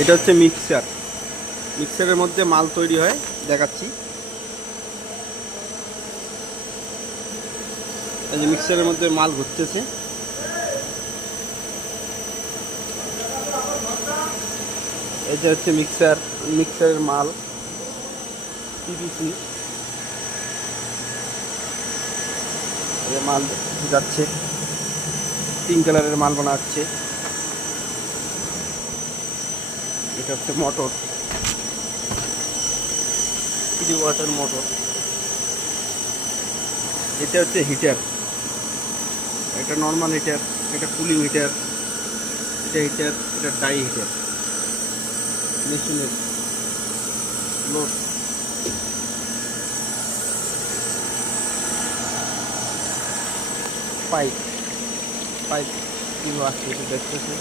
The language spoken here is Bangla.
এটা হচ্ছে মিক্সার। মিক্সারের মধ্যে মাল তৈরি হয়, দেখাচ্ছি। এই যে মিক্সারের মধ্যে মাল ঘুরতেছে। এটা হচ্ছে মিক্সার, মিক্সারের মাল পিভিসি। এই মাল যাচ্ছে, পিঙ্ক কালারের মাল বানাচ্ছে। এটা হচ্ছে মোটর, 3 ওয়াটের মোটর। এটা হচ্ছে হিটার, এটা নর্মাল হিটার, এটা কুলিং হিটার, এটা হিটার, এটা ডাই হিটার। মেশিনের লোড, পাইপ, পাইপ কিভাবে আসছে দেখতেছে।